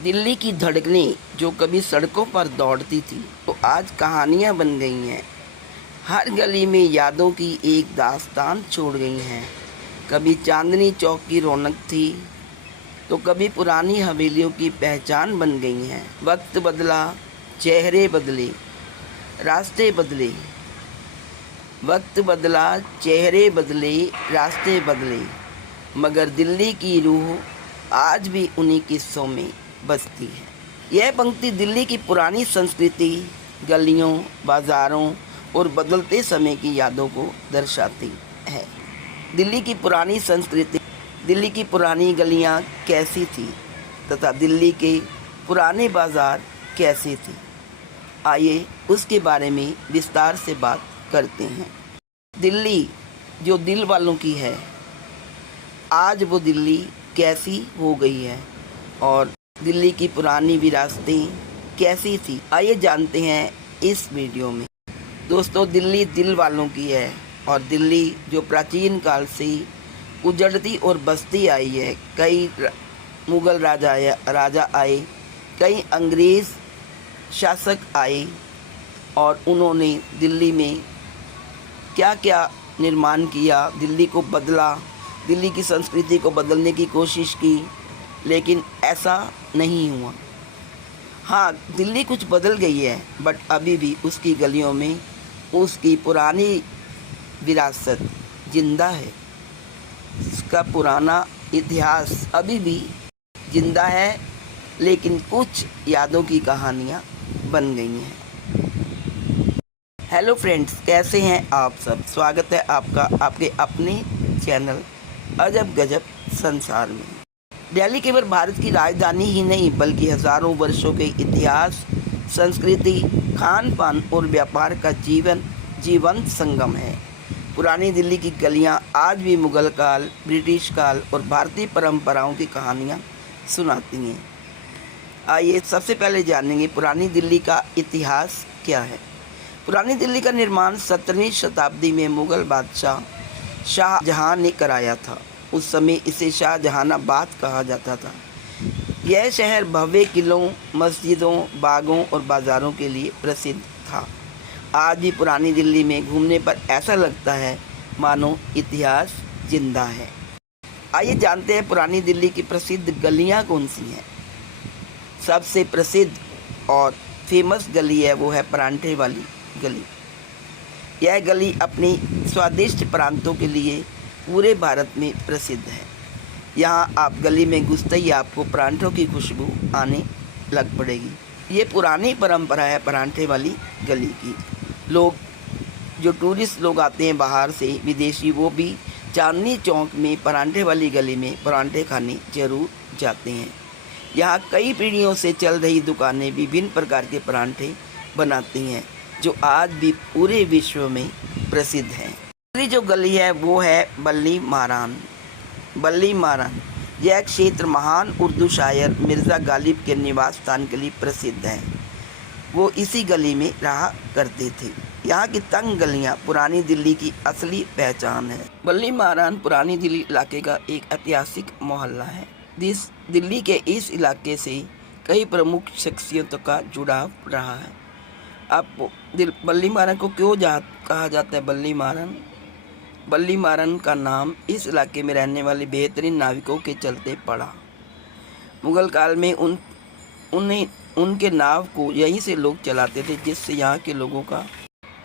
दिल्ली की धड़कनें जो कभी सड़कों पर दौड़ती थी तो आज कहानियाँ बन गई हैं। हर गली में यादों की एक दास्तान छोड़ गई हैं। कभी चांदनी चौक की रौनक थी तो कभी पुरानी हवेलियों की पहचान बन गई हैं। वक्त बदला, चेहरे बदले, रास्ते बदले। वक्त बदला, चेहरे बदले, रास्ते बदले, मगर दिल्ली की रूह आज भी उन्हीं किस्सों में बसती है। यह पंक्ति दिल्ली की पुरानी संस्कृति, गलियों, बाज़ारों और बदलते समय की यादों को दर्शाती है। दिल्ली की पुरानी संस्कृति, दिल्ली की पुरानी गलियां कैसी थी तथा दिल्ली के पुराने बाज़ार कैसे थे, आइए उसके बारे में विस्तार से बात करते हैं। दिल्ली जो दिल वालों की है, आज वो दिल्ली कैसी हो गई है और दिल्ली की पुरानी विरासतें कैसी थी, आइए जानते हैं इस वीडियो में। दोस्तों, दिल्ली दिल वालों की है और दिल्ली जो प्राचीन काल से उजड़ती और बसती आई है। कई मुग़ल राजा आए, कई अंग्रेज़ शासक आए और उन्होंने दिल्ली में क्या क्या निर्माण किया, दिल्ली को बदला, दिल्ली की संस्कृति को बदलने की कोशिश की, लेकिन ऐसा नहीं हुआ। हाँ, दिल्ली कुछ बदल गई है, बट अभी भी उसकी गलियों में उसकी पुरानी विरासत जिंदा है। उसका पुराना इतिहास अभी भी जिंदा है, लेकिन कुछ यादों की कहानियाँ बन गई हैं। हेलो फ्रेंड्स, कैसे हैं आप सब? स्वागत है आपका आपके अपने चैनल अजब गजब संसार में। दिल्ली केवल भारत की राजधानी ही नहीं बल्कि हज़ारों वर्षों के इतिहास, संस्कृति, खान पान और व्यापार का जीवंत संगम है। पुरानी दिल्ली की गलियां आज भी मुग़ल काल, ब्रिटिश काल और भारतीय परंपराओं की कहानियां सुनाती हैं। आइए सबसे पहले जानेंगे पुरानी दिल्ली का इतिहास क्या है। पुरानी दिल्ली का निर्माण 17वीं शताब्दी में मुग़ल बादशाह शाहजहां ने कराया था। उस समय इसे शाहजहानाबाद कहा जाता था। यह शहर भव्य किलों, मस्जिदों, बागों और बाज़ारों के लिए प्रसिद्ध था। आज भी पुरानी दिल्ली में घूमने पर ऐसा लगता है मानो इतिहास जिंदा है। आइए जानते हैं पुरानी दिल्ली की प्रसिद्ध गलियां कौन सी हैं। सबसे प्रसिद्ध और फेमस गली है वो है परांठे वाली गली। यह गली अपनी स्वादिष्ट परांठों के लिए पूरे भारत में प्रसिद्ध है। यहाँ आप गली में घुसते ही आपको परांठों की खुशबू आने लग पड़ेगी। ये पुरानी परंपरा है परांठे वाली गली की। लोग जो टूरिस्ट लोग आते हैं बाहर से, विदेशी, वो भी चांदनी चौक में परांठे वाली गली में परांठे खाने जरूर जाते हैं। यहाँ कई पीढ़ियों से चल रही दुकानें विभिन्न प्रकार के परांठे बनाती हैं जो आज भी पूरे विश्व में प्रसिद्ध हैं। दूसरी जो गली है वो है बल्ली मारान। बल्ली मारान यह क्षेत्र महान उर्दू शायर मिर्ज़ा गालिब के निवास स्थान के लिए प्रसिद्ध है। वो इसी गली में रहा करते थे। यहाँ की तंग गलियाँ पुरानी दिल्ली की असली पहचान है। बल्ली मारान पुरानी दिल्ली इलाके का एक ऐतिहासिक मोहल्ला है। दिल्ली के इस इलाके से कई प्रमुख शख्सियतों का जुड़ाव रहा है। अब बल्ली मारान को क्यों कहा जाता है बल्ली मारान? बल्ली मारान का नाम इस इलाके में रहने वाले बेहतरीन नाविकों के चलते पड़ा। मुग़ल काल में उनके नाव को यहीं से लोग चलाते थे, जिससे यहाँ के लोगों का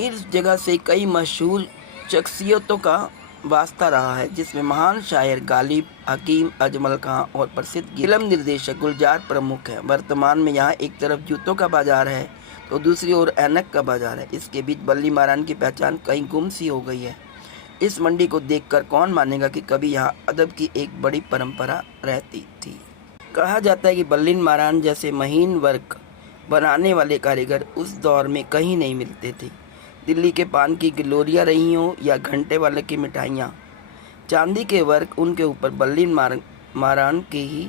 इस जगह से कई मशहूर शख्सियतों का वास्ता रहा है, जिसमें महान शायर गालिब, हकीम अजमल खां और प्रसिद्ध फिल्म निर्देशक गुलजार प्रमुख हैं। वर्तमान में यहाँ एक तरफ जूतों का बाजार है तो दूसरी ओर ऐनक का बाजार है। इसके बीच बल्ली मारान की पहचान कहीं गुम सी हो गई है। इस मंडी को देखकर कौन मानेगा कि कभी यहाँ अदब की एक बड़ी परंपरा रहती थी। कहा जाता है कि बल्ली मारान जैसे महीन वर्क बनाने वाले कारीगर उस दौर में कहीं नहीं मिलते थे। दिल्ली के पान की गिलोरियाँ रही हों या घंटे वाले की मिठाइयाँ, चांदी के वर्क उनके ऊपर बल्ली मारान के ही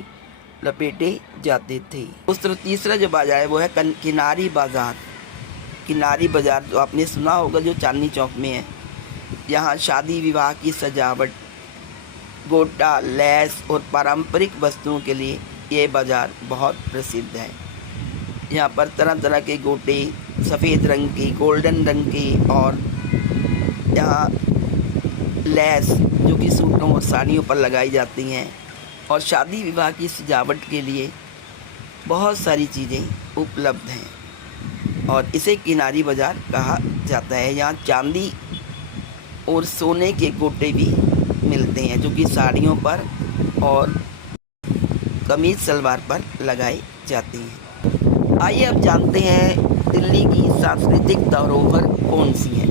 लपेटे जाते थे। उस तरह तीसरा जो बाजार है वो है किनारी बाज़ार। किनारी बाज़ार जो आपने सुना होगा, जो चांदनी चौक में है। यहाँ शादी विवाह की सजावट, गोटा, लैस और पारंपरिक वस्तुओं के लिए ये बाज़ार बहुत प्रसिद्ध है। यहाँ पर तरह तरह के गोटे सफ़ेद रंग की, गोल्डन रंग की, और यहाँ लेस जो कि सूटों और साड़ियों पर लगाई जाती हैं, और शादी विवाह की सजावट के लिए बहुत सारी चीज़ें उपलब्ध हैं और इसे किनारी बाज़ार कहा जाता है। यहाँ चांदी और सोने के गोटे भी मिलते हैं जो कि साड़ियों पर और कमीज सलवार पर लगाए जाते हैं। आइए अब जानते हैं दिल्ली की सांस्कृतिक धरोहर कौन सी है।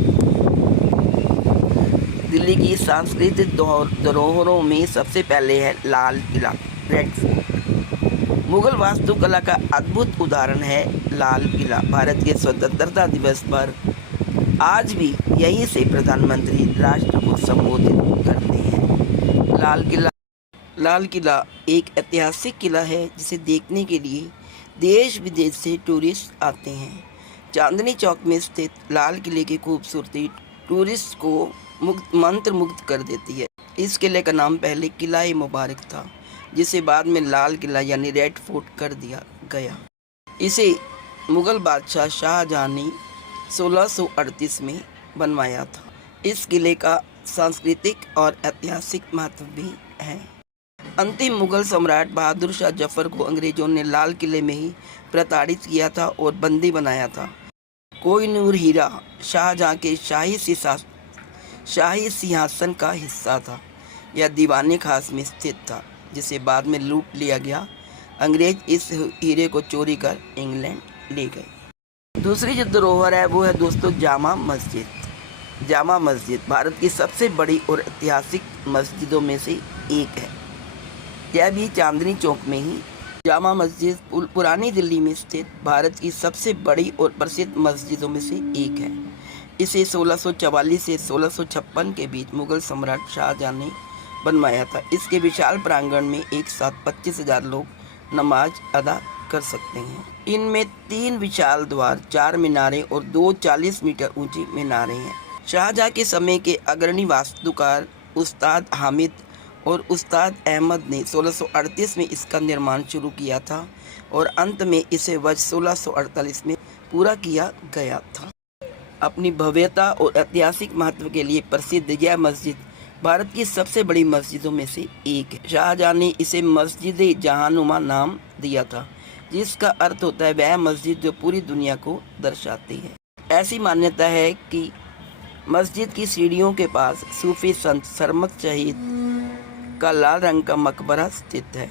दिल्ली की सांस्कृतिक धरोहरों में सबसे पहले है लाल किला, रेड फोर्ट। मुगल वास्तुकला का अद्भुत उदाहरण है लाल किला। भारत के स्वतंत्रता दिवस पर आज भी यहीं से प्रधानमंत्री राष्ट्र को संबोधित करते हैं। लाल किला एक ऐतिहासिक किला है जिसे देखने के लिए देश विदेश से टूरिस्ट आते हैं। चांदनी चौक में स्थित लाल किले की खूबसूरती टूरिस्ट को मंत्रमुग्ध कर देती है। इस किले का नाम पहले किला मुबारक था, जिसे बाद में लाल किला यानी रेड फोर्ट कर दिया गया। इसे मुगल बादशाह शाहजहां ने 1638 में बनवाया था। इस किले का सांस्कृतिक और ऐतिहासिक महत्व भी है। अंतिम मुगल सम्राट बहादुर शाह जफर को अंग्रेजों ने लाल किले में ही प्रताड़ित किया था और बंदी बनाया था। कोहिनूर हीरा शाहजहां के शाही सिंहासन का हिस्सा था। यह दीवाने खास में स्थित था, जिसे बाद में लूट लिया गया। अंग्रेज इस हीरे को चोरी कर इंग्लैंड ले गए। दूसरी जो धरोहर है वो है दोस्तों जामा मस्जिद। जामा मस्जिद भारत की सबसे बड़ी और ऐतिहासिक मस्जिदों में से एक है। यह भी चांदनी चौक में ही। जामा मस्जिद पुरानी दिल्ली में स्थित भारत की सबसे बड़ी और प्रसिद्ध मस्जिदों में से एक है। इसे 1644 से 1656 के बीच मुगल सम्राट शाहजहां ने बनवाया था। इसके विशाल प्रांगण में एक साथ 25,000 लोग नमाज अदा कर सकते हैं। इनमें 3 विशाल द्वार, 4 मीनारें और 2 40 मीटर ऊंची मीनारें हैं। शाहजहां के समय के अग्रणी वास्तुकार उस्ताद हामिद और उस्ताद अहमद ने 1638 में इसका निर्माण शुरू किया था और अंत में इसे वर्ष 1648 में पूरा किया गया था। अपनी भव्यता और ऐतिहासिक महत्व के लिए प्रसिद्ध यह मस्जिद भारत की सबसे बड़ी मस्जिदों में से एक है। शाहजहां ने इसे मस्जिद जहानुमा नाम दिया था, जिसका अर्थ होता है वह मस्जिद जो पूरी दुनिया को दर्शाती है। ऐसी मान्यता है कि मस्जिद की सीढ़ियों के पास सूफी संत सरमद शहीद का लाल रंग का मकबरा स्थित है,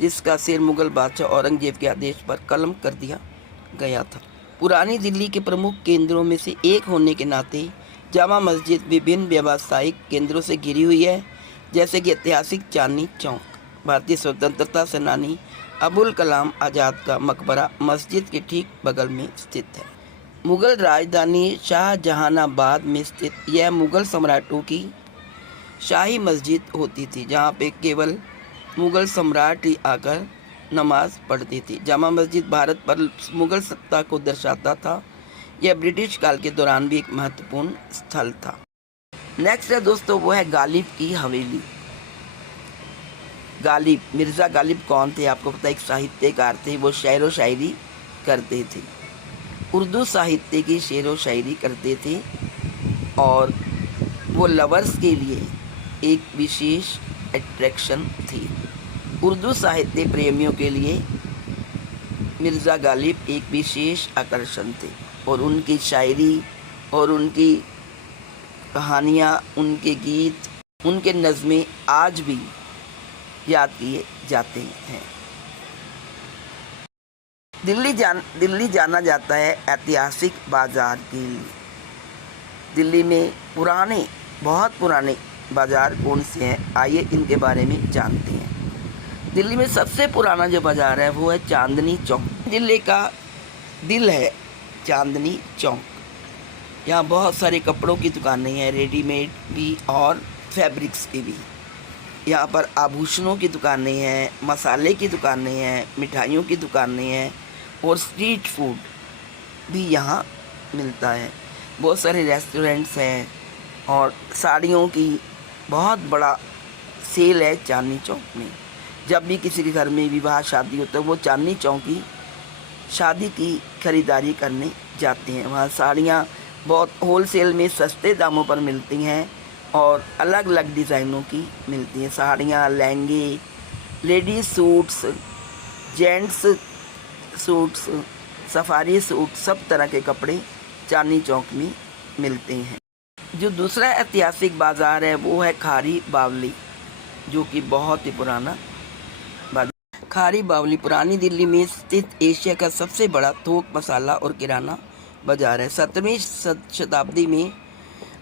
जिसका सिर मुगल बादशाह औरंगजेब के आदेश पर कलम कर दिया गया था। पुरानी दिल्ली के प्रमुख केंद्रों में से एक होने के नाते जामा मस्जिद विभिन्न व्यावसायिक केंद्रों से घिरी हुई है, जैसे कि ऐतिहासिक चांदनी चौक। भारतीय स्वतंत्रता सेनानी अबुल कलाम आज़ाद का मकबरा मस्जिद के ठीक बगल में स्थित है। मुगल राजधानी शाहजहानाबाद में स्थित यह मुगल सम्राटों की शाही मस्जिद होती थी, जहाँ पे केवल मुगल सम्राट ही आकर नमाज पढ़ती थी। जामा मस्जिद भारत पर मुगल सत्ता को दर्शाता था। यह ब्रिटिश काल के दौरान भी एक महत्वपूर्ण स्थल था। नेक्स्ट है दोस्तों वो है गालिब की हवेली। गालिब, मिर्ज़ा गालिब कौन थे? आपको पता है, एक साहित्यकार थे। वो शेर व शायरी करते थे, उर्दू साहित्य की शेर व शायरी करते थे और वो लवर्स के लिए एक विशेष अट्रैक्शन थी। उर्दू साहित्य प्रेमियों के लिए मिर्ज़ा गालिब एक विशेष आकर्षण थे और उनकी शायरी और उनकी कहानियाँ, उनके गीत, उनके नज़में आज भी याद किए जाते हैं। दिल्ली जाना जाता है ऐतिहासिक बाज़ार के लिए। दिल्ली में बहुत पुराने बाज़ार कौन से हैं, आइए इनके बारे में जानते हैं। दिल्ली में सबसे पुराना जो बाज़ार है वो है चांदनी चौक। दिल्ली का दिल है चांदनी चौक। यहाँ बहुत सारे कपड़ों की दुकानें हैं, रेडीमेड भी और फैब्रिक्स की भी। यहाँ पर आभूषणों की दुकानें हैं, मसाले की दुकानें हैं, मिठाइयों की दुकानें हैं और स्ट्रीट फूड भी यहाँ मिलता है। बहुत सारे रेस्टोरेंट्स हैं और साड़ियों की बहुत बड़ा सेल है चांदनी चौक में। जब भी किसी के घर में विवाह शादी होता है वो चांदनी चौक की शादी की खरीदारी करने जाते हैं। वहाँ साड़ियाँ बहुत होलसेल में सस्ते दामों पर मिलती हैं और अलग अलग डिज़ाइनों की मिलती हैं। साड़ियाँ, लहंगे, ladies suits, gents suits, safari suit, सब तरह के कपड़े चांदनी चौक में मिलते हैं। जो दूसरा ऐतिहासिक बाज़ार है वो है खारी बावली, जो कि बहुत ही पुराना बाजार। खारी बावली पुरानी दिल्ली में स्थित एशिया का सबसे बड़ा थोक मसाला और किराना बाजार है। 17वीं शताब्दी में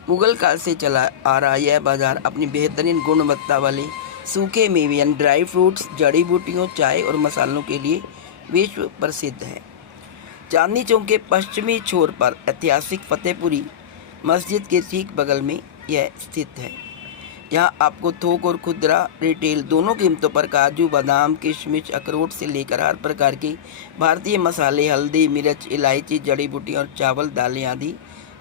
मुगल काल से चला आ रहा यह बाजार अपनी बेहतरीन गुणवत्ता वाले सूखे मेवे यानी ड्राई फ्रूट्स, जड़ी बूटियों, चाय और मसालों के लिए विश्व प्रसिद्ध है। चांदनी चौक के पश्चिमी छोर पर ऐतिहासिक फतेहपुरी मस्जिद के ठीक बगल में यह स्थित है। यहाँ आपको थोक और खुदरा रिटेल दोनों कीमतों पर काजू, बादाम, किशमिश, अखरोट से लेकर हर प्रकार के भारतीय मसाले, हल्दी, मिर्च, इलायची, जड़ी बूटियाँ और चावल, दालें आदि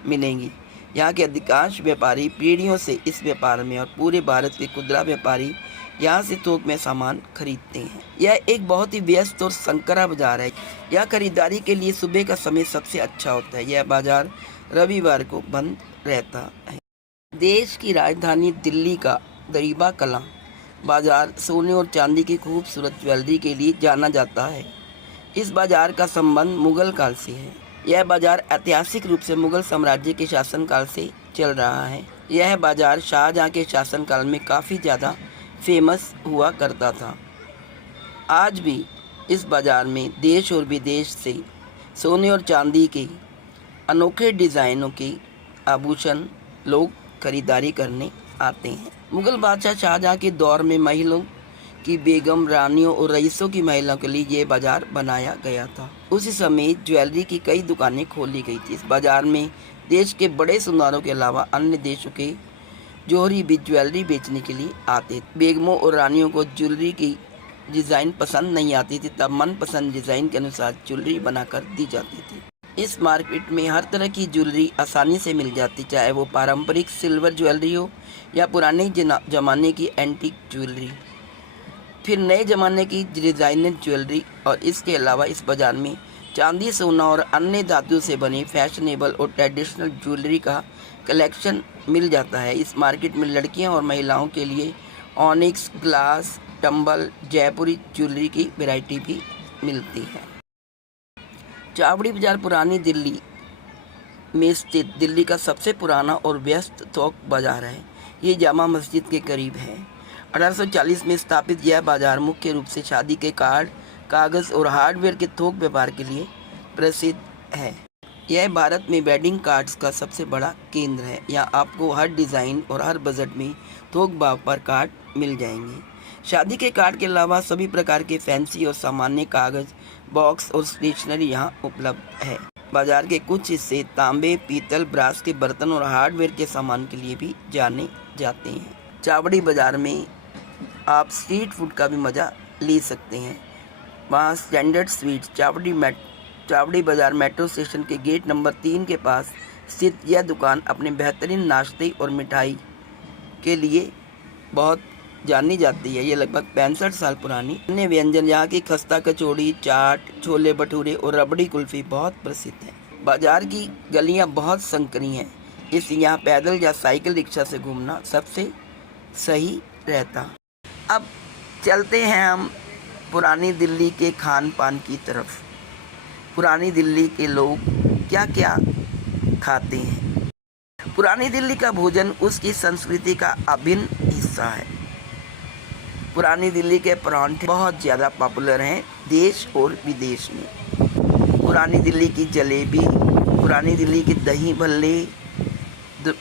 मिलेंगी। यहाँ के अधिकांश व्यापारी पीढ़ियों से इस व्यापार में और पूरे भारत के खुदरा व्यापारी यहाँ से थोक में सामान खरीदते हैं। यह एक बहुत ही व्यस्त और संकरा बाजार है। यह खरीदारी के लिए सुबह का समय सबसे अच्छा होता है। यह बाजार रविवार को बंद रहता है। देश की राजधानी दिल्ली का दरिबा कलां बाजार सोने और चांदी की खूबसूरत ज्वेलरी के लिए जाना जाता है। इस बाजार का संबंध मुगल काल से है। यह बाजार ऐतिहासिक रूप से मुगल साम्राज्य के शासनकाल से चल रहा है। यह बाजार शाहजहां के शासनकाल में काफ़ी ज़्यादा फेमस हुआ करता था। आज भी इस बाज़ार में देश और विदेश से सोने और चांदी के अनोखे डिज़ाइनों के आभूषण लोग खरीदारी करने आते हैं। मुगल बादशाह शाहजहां के दौर में महिलाओं की बेगम, रानियों और रईसों की महिलाओं के लिए ये बाज़ार बनाया गया था। उसी समय ज्वेलरी की कई दुकानें खोली गई थी। इस बाज़ार में देश के बड़े सुनारों के अलावा अन्य देशों के जौहरी भी ज्वेलरी बेचने के लिए आते थे। बेगमों और रानियों को ज्वेलरी की डिज़ाइन पसंद नहीं आती थी, तब मनपसंद डिज़ाइन के अनुसार ज्वेलरी बनाकर दी जाती थी। इस मार्केट में हर तरह की ज्वेलरी आसानी से मिल जाती, चाहे वो पारंपरिक सिल्वर ज्वेलरी हो या पुराने ज़माने की एंटीक ज्वेलरी, फिर नए ज़माने की डिज़ाइनर ज्वेलरी। और इसके अलावा इस बाज़ार में चांदी, सोना और अन्य धातु से बने फैशनेबल और ट्रेडिशनल ज्वेलरी का कलेक्शन मिल जाता है। इस मार्केट में लड़कियां और महिलाओं के लिए ऑनिक्स, ग्लास, टंबल, जयपुरी ज्वेलरी की वैरायटी भी मिलती है। चावड़ी बाज़ार पुरानी दिल्ली में स्थित दिल्ली का सबसे पुराना और व्यस्त थोक बाज़ार है। ये जामा मस्जिद के करीब है। 1840 में स्थापित यह बाज़ार मुख्य रूप से शादी के कार्ड, कागज़ और हार्डवेयर के थोक व्यापार के लिए प्रसिद्ध है। यह भारत में वेडिंग कार्ड्स का सबसे बड़ा केंद्र है। यहाँ आपको हर डिज़ाइन और हर बजट में थोक भाव पर कार्ड मिल जाएंगे। शादी के कार्ड के अलावा सभी प्रकार के फैंसी और सामान्य कागज़, बॉक्स और स्टेशनरी यहाँ उपलब्ध है। बाजार के कुछ हिस्से तांबे, पीतल, ब्रास के बर्तन और हार्डवेयर के सामान के लिए भी जाने जाते हैं। चावड़ी बाज़ार में आप स्ट्रीट फूड का भी मज़ा ले सकते हैं। वहाँ स्टैंडर्ड स्वीट्स चावड़ी बाज़ार मेट्रो स्टेशन के गेट नंबर 3 के पास स्थित यह दुकान अपने बेहतरीन नाश्ते और मिठाई के लिए बहुत जानी जाती है। ये लगभग 65 साल पुरानी अन्य व्यंजन यहाँ की खस्ता कचौड़ी, चाट, छोले भटूरे और रबड़ी कुल्फ़ी बहुत प्रसिद्ध है। बाज़ार की गलियाँ बहुत संकरी हैं, इसलिए यहाँ पैदल या साइकिल रिक्शा से घूमना सबसे सही रहता। अब चलते हैं हम पुरानी दिल्ली के खान पान की तरफ। पुरानी दिल्ली के लोग क्या क्या खाते हैं? पुरानी दिल्ली का भोजन उसकी संस्कृति का अभिन्न हिस्सा है। पुरानी दिल्ली के परांठे बहुत ज़्यादा पॉपुलर हैं देश और विदेश में। पुरानी दिल्ली की जलेबी, पुरानी दिल्ली के दही भल्ले,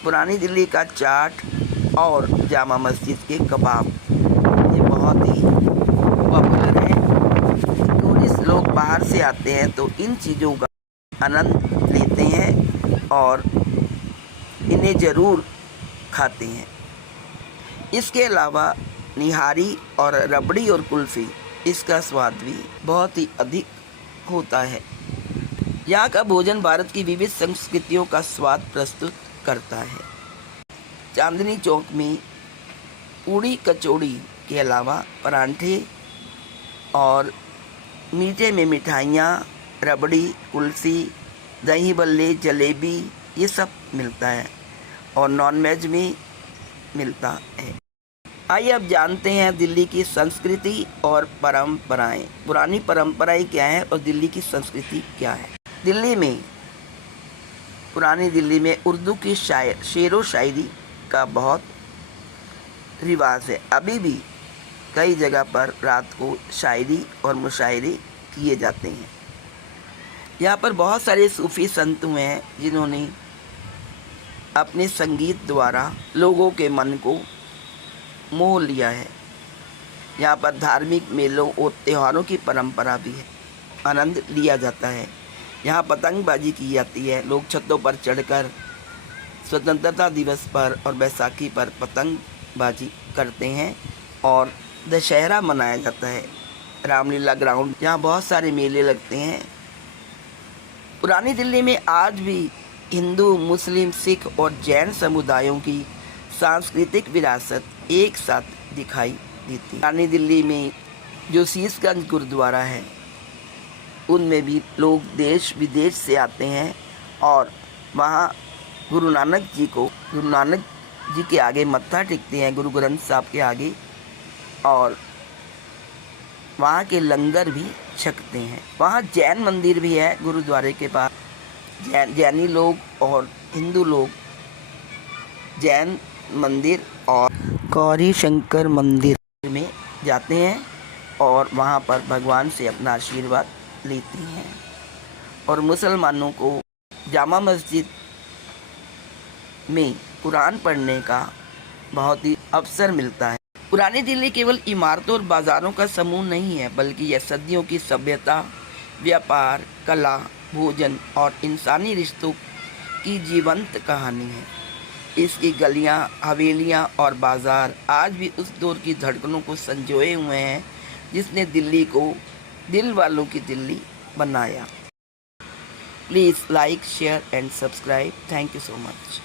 पुरानी दिल्ली का चाट और जामा मस्जिद के कबाब ये बहुत ही पॉपुलर हैं। टूरिस्ट लोग बाहर से आते हैं तो इन चीज़ों का आनंद लेते हैं और इन्हें ज़रूर खाते हैं। इसके अलावा निहारी और रबड़ी और कुल्फ़ी, इसका स्वाद भी बहुत ही अधिक होता है। यहाँ का भोजन भारत की विविध संस्कृतियों का स्वाद प्रस्तुत करता है। चांदनी चौक में पूड़ी कचौड़ी के अलावा परांठे, और मीठे में मिठाइयाँ, रबड़ी, कुल्फ़ी, दही बल्ले, जलेबी ये सब मिलता है और नॉन वेज में मिलता है। आइए अब जानते हैं दिल्ली की संस्कृति और परंपराएं। पुरानी परंपराएं क्या हैं और दिल्ली की संस्कृति क्या है। पुरानी दिल्ली में उर्दू की शेर व शायरी का बहुत रिवाज है। अभी भी कई जगह पर रात को शायरी और मुशायरे किए जाते हैं। यहाँ पर बहुत सारे सूफ़ी संत हुए हैं जिन्होंने अपने संगीत द्वारा लोगों के मन को मोह लिया है। यहाँ पर धार्मिक मेलों और त्योहारों की परंपरा भी है, आनंद लिया जाता है। यहाँ पतंगबाजी की जाती है। लोग छतों पर चढ़कर स्वतंत्रता दिवस पर और बैसाखी पर पतंगबाजी करते हैं और दशहरा मनाया जाता है। रामलीला ग्राउंड, यहाँ बहुत सारे मेले लगते हैं। पुरानी दिल्ली में आज भी हिंदू, मुस्लिम, सिख और जैन समुदायों की सांस्कृतिक विरासत एक साथ दिखाई देती है। पुरानी दिल्ली में जो शीशगंज गुरुद्वारा है उनमें भी लोग देश विदेश से आते हैं और वहाँ गुरु नानक जी के आगे मत्था टेकते हैं, गुरु ग्रंथ साहब के आगे, और वहाँ के लंगर भी छकते हैं। वहाँ जैन मंदिर भी है गुरुद्वारे के पास। जैनी लोग और हिंदू लोग जैन मंदिर और गौरी शंकर मंदिर में जाते हैं और वहाँ पर भगवान से अपना आशीर्वाद लेते हैं। और मुसलमानों को जामा मस्जिद में कुरान पढ़ने का बहुत ही अवसर मिलता है। पुरानी दिल्ली केवल इमारतों और बाज़ारों का समूह नहीं है, बल्कि यह सदियों की सभ्यता, व्यापार, कला, भोजन और इंसानी रिश्तों की जीवंत कहानी है। इसकी गलियां, हवेलियां और बाज़ार आज भी उस दौर की धड़कनों को संजोए हुए हैं जिसने दिल्ली को दिल वालों की दिल्ली बनाया। Please like, share and subscribe. Thank you so much.